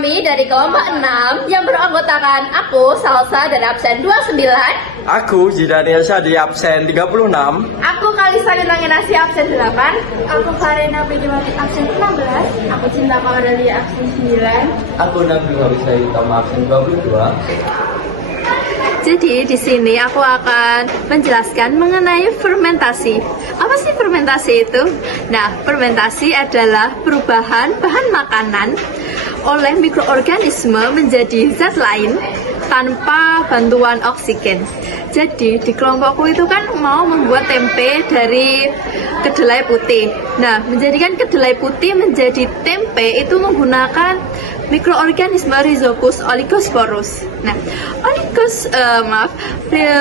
Kami dari kelompok 6 yang beranggotakan aku, Salsa, dari absen 29. Aku, Zidane Syadi, absen 36. Aku, Kalisa Linanginasi, absen 8. Aku Karina Bejawati absen 16. Aku, Cinta Kamadalia, absen 9. Aku, Nabil Hawisa Utama, absen 22. Jadi di sini aku akan menjelaskan mengenai fermentasi. Apa sih fermentasi itu? Nah, fermentasi adalah perubahan bahan makanan oleh mikroorganisme menjadi zat lain tanpa bantuan oksigen. Jadi di kelompokku itu kan mau membuat tempe dari kedelai putih. Nah, menjadikan kedelai putih menjadi tempe itu menggunakan mikroorganisme Rhizopus oligosporus. Nah,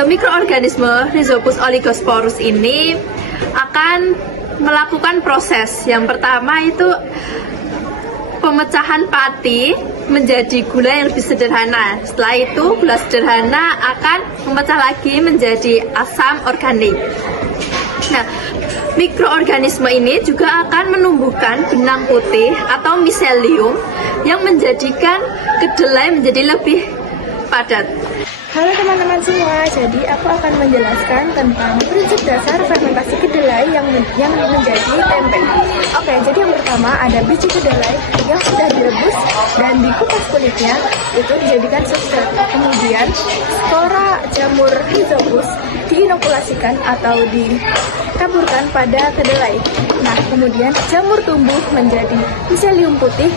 mikroorganisme Rhizopus oligosporus ini akan melakukan proses. Yang pertama itu pemecahan pati menjadi gula yang lebih sederhana. Setelah itu gula sederhana akan memecah lagi menjadi asam organik. Nah, mikroorganisme ini juga akan menumbuhkan benang putih atau miselium yang menjadikan kedelai menjadi lebih padat. Halo teman-teman semua, jadi aku akan menjelaskan tentang prinsip dasar fermentasi kedelai yang menjadi tempe. Oke, jadi yang pertama ada biji kedelai yang sudah direbus dan dikupas kulitnya, itu dijadikan substrat. Kemudian spora jamur Rhizopus diinokulasikan atau ditaburkan pada kedelai. Nah, kemudian jamur tumbuh menjadi miselium putih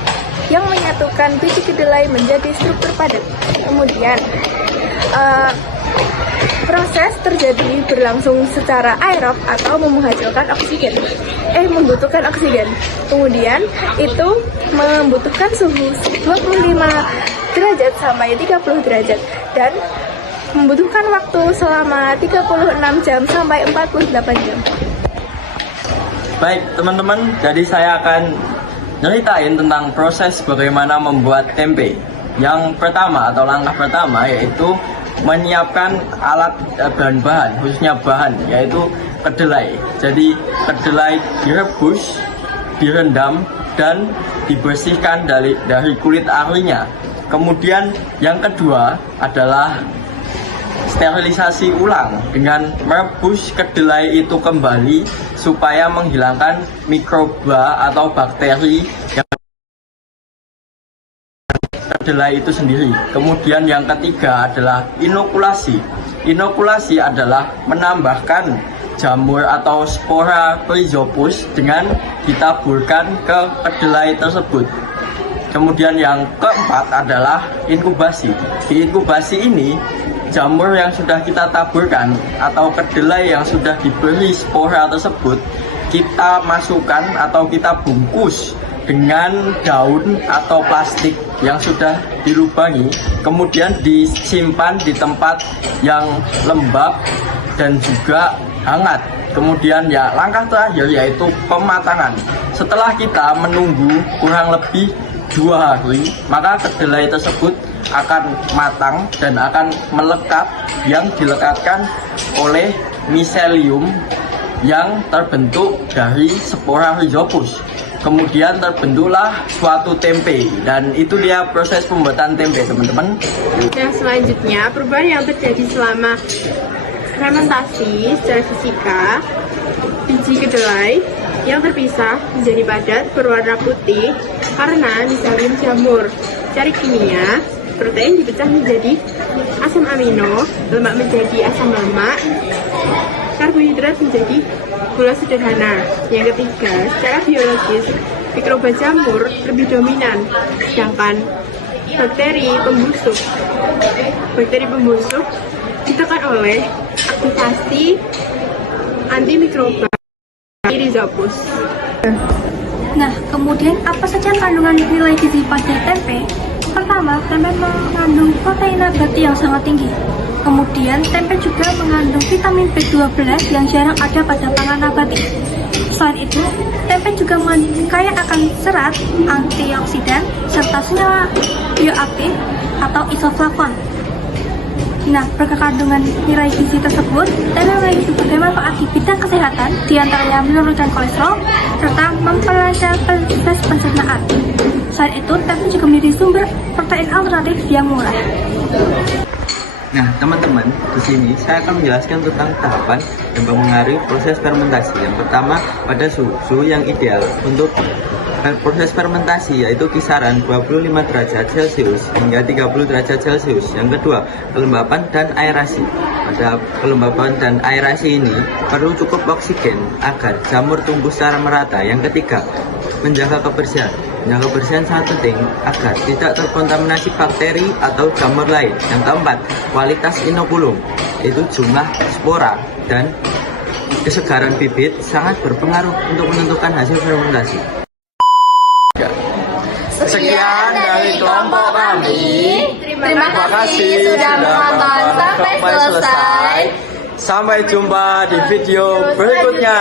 yang menyatukan biji kedelai menjadi struktur padat. Kemudian proses terjadi berlangsung secara aerob atau menghasilkan oksigen, membutuhkan oksigen. Kemudian itu membutuhkan suhu 25 derajat sampai 30 derajat dan membutuhkan waktu selama 36 jam sampai 48 jam. Baik teman-teman, jadi saya akan nyeritain tentang proses bagaimana membuat tempe. Yang pertama atau langkah pertama yaitu menyiapkan alat bahan-bahan, khususnya bahan yaitu kedelai. Jadi kedelai direbus, direndam dan dibersihkan dari kulit arinya. Kemudian yang kedua adalah sterilisasi ulang dengan merebus kedelai itu kembali supaya menghilangkan mikroba atau bakteri yang kedelai itu sendiri. Kemudian yang ketiga adalah inokulasi. Inokulasi adalah menambahkan jamur atau spora Rhizopus dengan ditaburkan ke kedelai tersebut. Kemudian yang keempat adalah inkubasi. Di inkubasi ini jamur yang sudah kita taburkan atau kedelai yang sudah diberi spora tersebut kita masukkan atau kita bungkus dengan daun atau plastik yang sudah dilubangi, kemudian disimpan di tempat yang lembab dan juga hangat. Kemudian ya langkah terakhir yaitu pematangan. Setelah kita menunggu kurang lebih 2 hari, maka kedelai tersebut akan matang dan akan melekat, yang dilekatkan oleh miselium yang terbentuk dari spora Rhizopus. Kemudian terbentuklah suatu tempe, dan itu dia proses pembuatan tempe teman-teman. Nah, selanjutnya perubahan yang terjadi selama fermentasi secara fisika, biji kedelai yang terpisah menjadi padat berwarna putih karena miselium jamur. Secara kimia, protein dipecah menjadi asam amino, lemak menjadi asam lemak, karbohidrat menjadi gula sederhana. Yang ketiga, secara biologis, mikroba jamur lebih dominan, sedangkan bakteri pembusuk ditekan oleh aktivasi antimikroba Rhizopus. Nah, kemudian apa saja kandungan nilai gizi pada tempe? Pertama, tempe mengandung protein nabati yang sangat tinggi. Kemudian, tempe juga mengandung vitamin B12 yang jarang ada pada pangan nabati. Selain itu, tempe juga kaya akan serat, antioksidan, serta senyawa bioaktif atau isoflavon. Nah, berkat kandungan nilai gizi tersebut, tempe memiliki berbagai manfaat di bidang kesehatan kesehatan, diantaranya menurunkan kolesterol, serta memperlancar proses pencernaan. Selain itu, tempe juga menjadi sumber protein alternatif yang murah. Nah, teman-teman, di sini saya akan menjelaskan tentang tahapan yang mempengaruhi proses fermentasi. Yang pertama, pada suhu yang ideal untuk proses fermentasi, yaitu kisaran 25 derajat Celcius hingga 30 derajat Celcius. Yang kedua, kelembapan dan aerasi. Pada kelembapan dan aerasi ini perlu cukup oksigen agar jamur tumbuh secara merata. Yang ketiga, menjaga kebersihan. Menjaga kebersihan sangat penting agar tidak terkontaminasi bakteri atau jamur lain. Yang keempat, kualitas inokulum, yaitu jumlah spora dan kesegaran bibit sangat berpengaruh untuk menentukan hasil fermentasi. Sekian dari kelompok kami. Terima kasih sudah menonton sampai selesai. Sampai jumpa di video berikutnya.